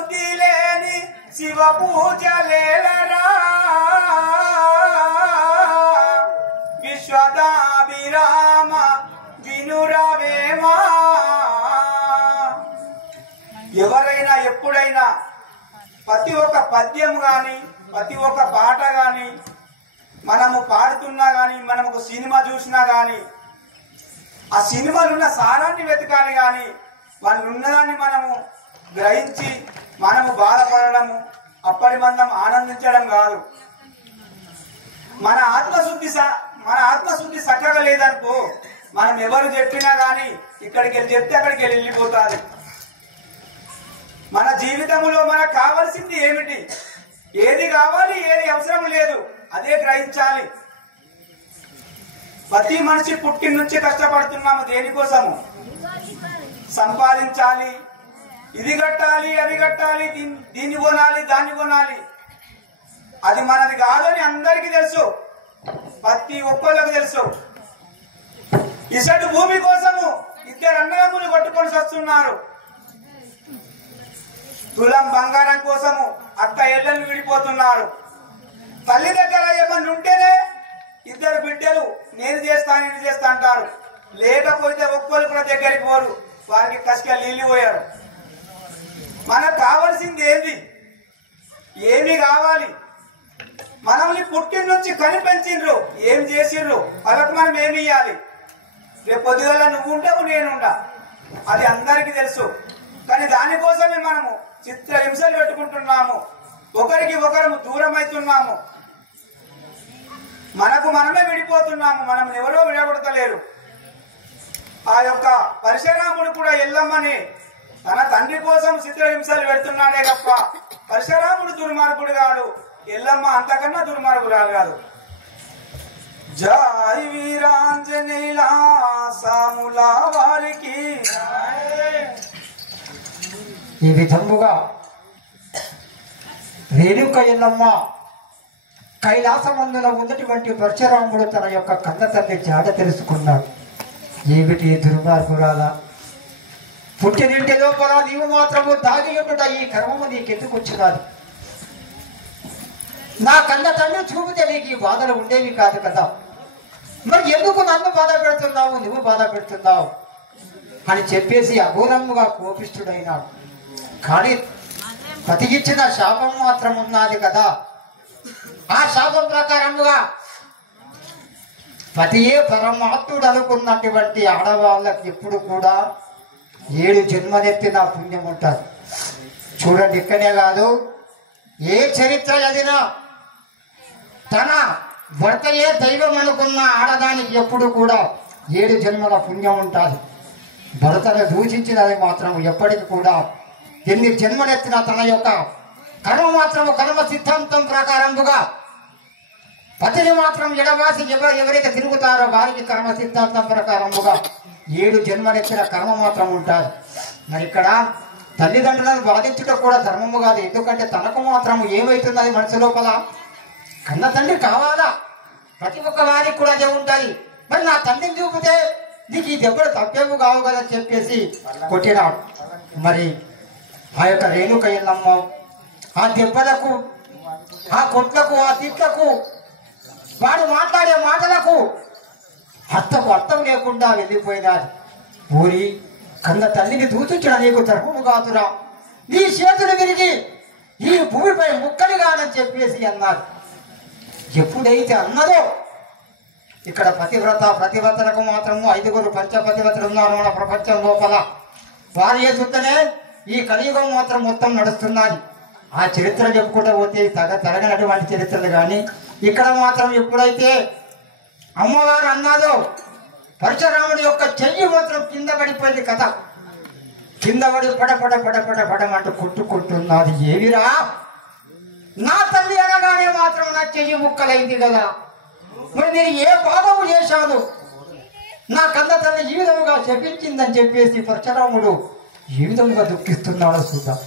బుద్ధి లేని శివ పూజలేలరా విశ్వదాభిరామ వినురవేమా. ఎవరైనా ఎప్పుడైనా ప్రతి ఒక్క పద్యం గాని ప్రతి ఒక్క పాట గాని మనము పాడుతున్నా గాని మనం ఒక సినిమా చూసినా గాని ఆ సినిమాలు ఉన్న సారాన్ని వెతకాలి గాని వాళ్ళు ఉన్నదాన్ని మనము గ్రహించి మనము బాధపడము అప్పటి మందం ఆనందించడం కాదు. మన ఆత్మశుద్ధి చక్కగా లేదనుకో మనం ఎవరు చెప్పినా గాని ఇక్కడికి వెళ్ళి చెప్తే అక్కడికి వెళ్ళిపోతారు. మన జీవితంలో మనకు కావాల్సింది ఏమిటి, ఏది కావాలి ఏది అవసరం లేదు అదే గ్రహించాలి. ప్రతి మనిషి పుట్టిన నుంచి కష్టపడుతున్నాము దేనికోసము? సంపాదించాలి, ఇది కట్టాలి అది కట్టాలి, దీన్ని కొనాలి దాన్ని కొనాలి. అది మనది కాదని అందరికీ తెలుసు, ప్రతి ఒక్కళ్ళకు తెలుసు. ఇసటి భూమి కోసము ఇద్దరు అన్నదమ్ములు కొట్టుకొని వస్తున్నారు. తులం బంగారం కోసము అక్క ఎల్లలు విడిపోతున్నారు. తల్లి దగ్గర ఏమన్నా ఉంటేనే ఇద్దరు బిడ్డలు నేను చేస్తా అంటారు. లేకపోతే ఒక్కరు కూడా దగ్గరికి పోరు, వారికి కసిగా నీళ్ళు పోయారు. మనకు కావాల్సింది ఏంది, ఏమి కావాలి? మనల్ని పుట్టిన నుంచి కనిపించిండ్రు, ఏం చేసిండ్రు, వాళ్ళకు మనం ఏమి ఇవ్వాలి? రేపు పొద్దుగల నువ్వు ఉంటావు నేనుండా, అది అందరికీ తెలుసు. కానీ దానికోసమే మనము చిత్రహింసలు పెట్టుకుంటున్నాము, ఒకరికి ఒకరు దూరం అవుతున్నాము, మనకు మనమే విడిపోతున్నాము, మనం ఎవరో విడగొడతలేరు. ఆ యొక్క పరశురాముడు కూడా ఎల్లమ్మని తన తండ్రి కోసం చిత్రహింసలు పెడుతున్నాడే తప్ప పరశురాముడు దుర్మార్గుడు కాడు, ఎల్లమ్మ అంతకన్నా దుర్మార్గురాలు కాదు. జై వీరాంజనేయుల సాముల వారికి. ఈ విధముగా రేణుక ఎల్లమ్మ కైలాసమందున ఉన్నటువంటి పరశురాముడు తన యొక్క కన్న తల్లి జాడ తెలుసుకున్నాడు. ఏమిటి దుర్మార్గురాల, పుట్టినింటి లోపల నీవు మాత్రము దాగి ఉండుట ఈ కర్మము నీకెందుకు వచ్చినాడు? నా కన్న తండ్రి చూపితే నీకు ఈ బాధలు ఉండేవి కాదు కదా, మరి ఎందుకు నన్ను బాధ పెడుతున్నావు, నువ్వు బాధ పెడుతున్నావు అని చెప్పేసి అఘోరముగా కోపిష్ఠుడైనాడు. కానీ పతి ఇచ్చిన శాపం మాత్రం ఉన్నది కదా, ఆ శాపం ప్రకారముగా పతియే పరమాత్ముడు అనుకున్నటువంటి ఆడవాళ్ళకి ఎప్పుడు కూడా 7 జన్మలెత్తిన పుణ్యం ఉంటుంది. చూడండి, ఇక్కడే కాదు ఏ చరిత్ర చదివినా తన భర్తయే దైవం అనుకున్న ఆడదానికి ఎప్పుడు కూడా 7 జన్మల పుణ్యం ఉంటుంది. భర్తను దూషించినది మాత్రం ఎప్పటికి కూడా ఎన్ని జన్మలెత్తిన తన యొక్క కర్మ మాత్రము కర్మ సిద్ధాంతం ప్రకారముగా పతిని మాత్రం ఎడవాసి ఎవరైతే తిరుగుతారో వారికి కర్మ సిద్ధాంతం ప్రకారముగా 7 జన్మలెత్తిన కర్మ మాత్రం ఉంటుంది. మరి ఇక్కడ తల్లిదండ్రులను బాధించడం కూడా ధర్మము కాదు. ఎందుకంటే తనకు మాత్రం ఏమవుతున్నది మనసు లోపల, కన్న తండ్రి కావాలా, ప్రతి ఒక్క వారికి కూడా అదే ఉంటుంది. మరి నా తండ్రిని చూపితే నీకు ఈ దెబ్బలు తప్పేము కావు కదా చెప్పేసి కొట్టినాడు. మరి ఆ యొక్క రేణుక ఎల్లమ్మ ఆ దెబ్బలకు, ఆ కొట్లకు, ఆ తిట్లకు, వాడు మాట్లాడే మాటలకు అర్థం లేకుండా వెళ్ళిపోయినాడు. ఊరి కన్న తల్లిని దూచించిన నీకు ధర్మము కాదురా, నీ చేతులు విరిగి ఈ భూమిపై ముక్కలు కాదని చెప్పేసి అన్నారు. ఎప్పుడైతే అన్నదో, ఇక్కడ ప్రతివ్రతలకు మాత్రము 5 పంచపతివ్రతలు ఉన్నారు మన ప్రపంచం లోపల. వారి చూస్తేనే ఈ కలియుగం మాత్రం మొత్తం నడుస్తున్నది. ఆ చరిత్ర చెప్పుకుంటూ పోతే తరగనటువంటి చరిత్రలు కానీ ఇక్కడ మాత్రం ఎప్పుడైతే అమ్మవారు అన్నాదో పరశురాముడి యొక్క చెయ్యి మాత్రం కింద పడిపోయింది కదా, కింద పడి పడమంటూ కొట్టుకుంటున్నది. ఏవిరా నా తల్లి అనగానే మాత్రం నా చెయ్యి ముక్కలైంది కదా, మరి నేను ఏ పాపము చేశాను, నా కన్న తల్లి ఈ విధముగా చెప్పించిందని చెప్పేసి పరశురాముడు ఈ విధముగా దుఃఖిస్తున్నాడు. చూద్దాం.